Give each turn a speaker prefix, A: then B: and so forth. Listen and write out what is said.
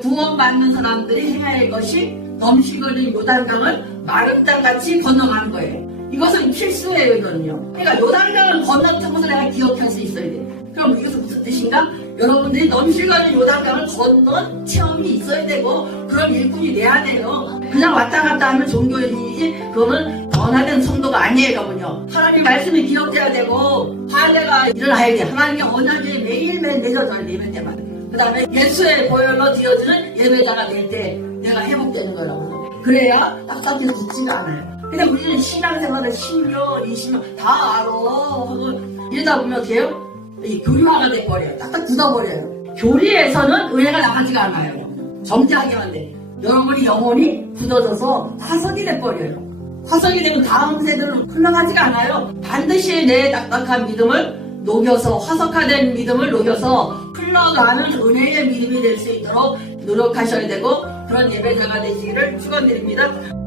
A: 구원받는 사람들이 행해야 할 것이 넘치거린 요단강을 마른 땅같이 건너가는 거예요. 이것은 필수예요, 이거는요. 그러니까 요단강을 건너는 것을 내가 기억할 수 있어야 돼. 그럼 이것은 무슨 뜻인가? 여러분들이 넘실거리는 요단강을 건넌 체험이 있어야 되고 그런 일꾼이 돼야 돼요. 그냥 왔다 갔다 하면 종교인이지 그거는 변화된 성도가 아니에요, 여러분요. 하나님 말씀이 기억돼야 되고 화제가 일어나야 돼. 하나님의 언약에 매일매일 맺어져야 돼, 예배 때마다. 그 다음에 예수의 보혈로 지어지는 예배자가 될 때 내가 회복되는 거라고. 그래야 딱딱해서 죽지가 않아요. 근데 우리는 신앙생활을 10년, 20년 다 알아. 하고 이러다 보면? 이 교류화가 돼버려요. 딱딱 굳어버려요. 교리에서는 은혜가 나가지가 않아요. 정지하기만 돼. 여러분이 영혼이 굳어져서 화석이 돼버려요. 화석이 되면 다음 세대는 흘러가지가 않아요. 반드시 내 딱딱한 믿음을 녹여서 화석화된 믿음을 녹여서 흘러가는 은혜의 믿음이 될 수 있도록 노력하셔야 되고 그런 예배자가 되시기를 축원드립니다.